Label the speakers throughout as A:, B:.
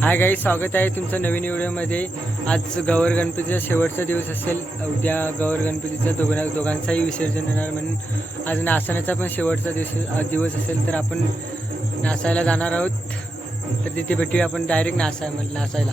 A: हाय काही स्वागत आहे तुमचं नवीन व्हिडिओमध्ये. आज गौर गणपतीचा शेवटचा दिवस असेल. उद्या गौर गणपतीचा दोघा दोघांचाही विसर्जन होणार म्हणून आज नाचण्याचा पण शेवटचा दिवस दिवस असेल तर आपण नाचायला जाणार आहोत. तर तिथे भेटूया आपण डायरेक्ट नाचाय नासायला नाचायला.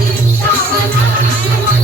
B: I'm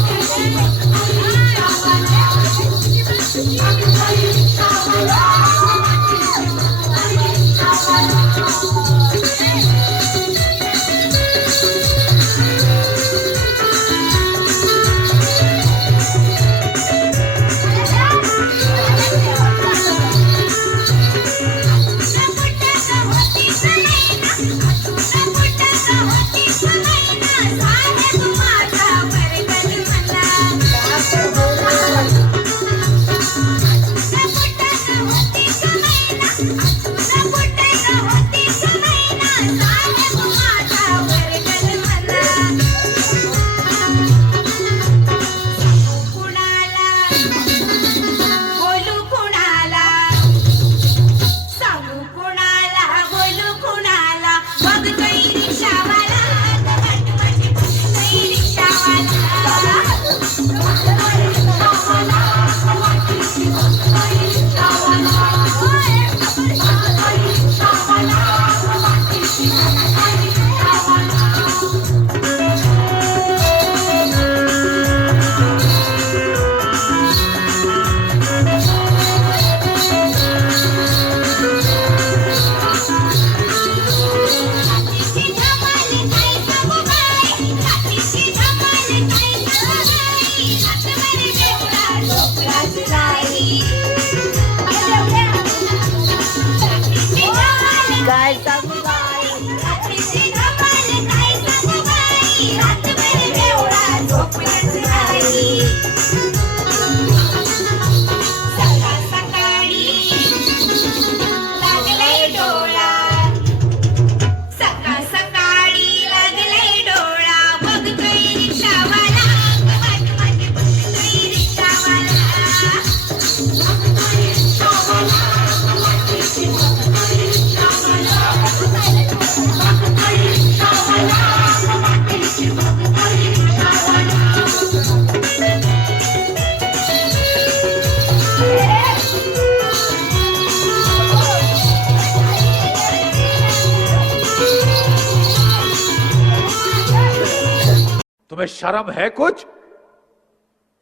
C: तुम्हें शर्म है कुछ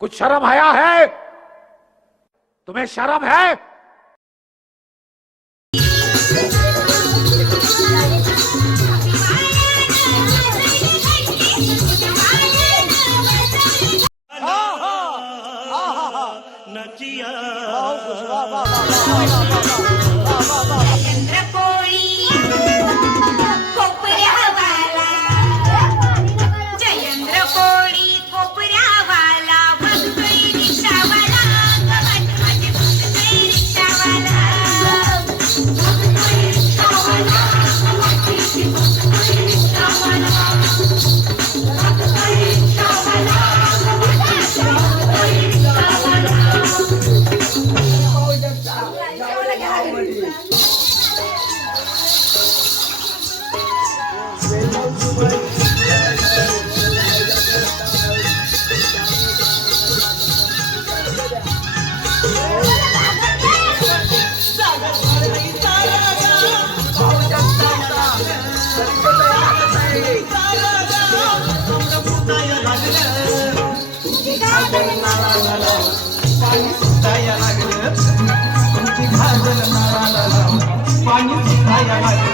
C: कुछ शर्म आया है तुम्हें शर्म है
B: नचिया
D: लागलं पाणी सुटाया लागलं. तुमची पाणी सुटाया लागलं.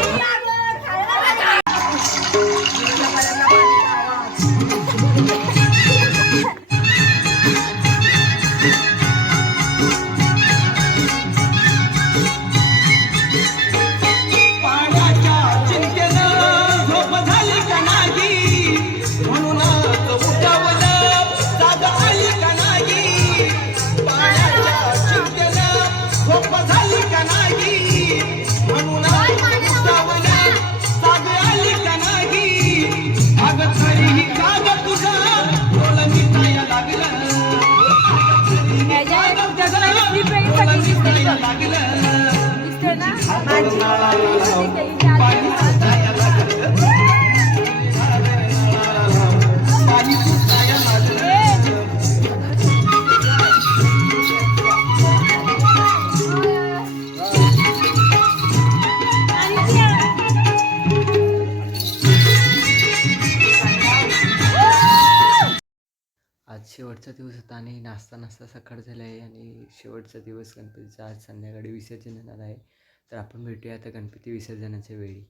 A: आणि नाश्ता नाश्ता सकाळ झाला आहे आणि शेवटचा दिवस गणपतीचा. आज संध्याकाळी विसर्जन येणार आहे. तर आपण भेटूया आता गणपती विसर्जनाच्या वेळी.